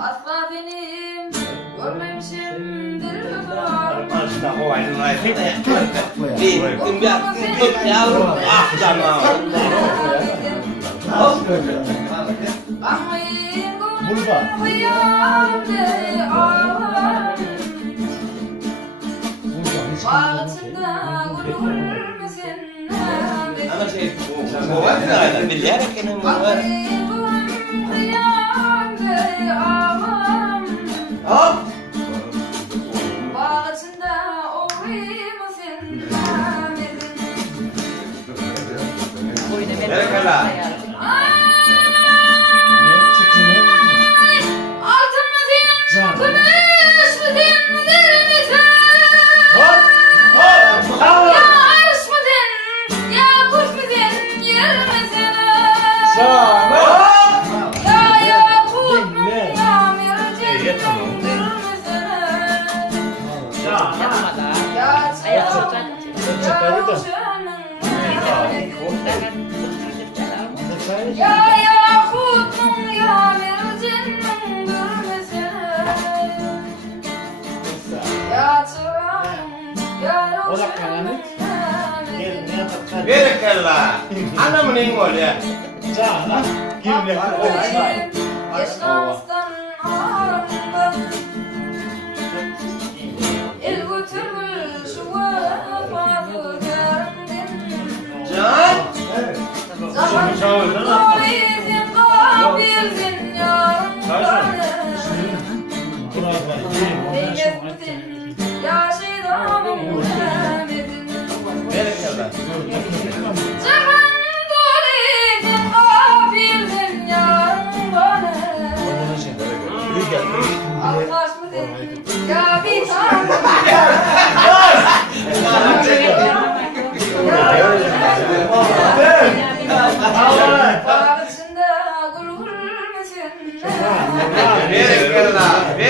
Asla benim görmemişim dilber. Bakmayın bunu hıyarımda ağlar. Bağıtında gülmesin Ama şey, bu var mı? Bilerek kendimi var. Bakmayın bunu hıyarımda ağlar. Hop! Bağıtında oğuymasın Berekala. Altın mı din, gümüş mü din, derinize? Ya arş mı din, ya kuş mu din, yerimize? Ya yakut mu, ya mercan mu, derimize? Ya çıkar, ya kuşanın, ya yakut mu, ya mercan mu, derimize? Ya çıkar, ya kuşanın, Berekala. Ana mı neyim oluyor? Yaşastan ağrımda el götürmüş vefası görümden. Can? Zaman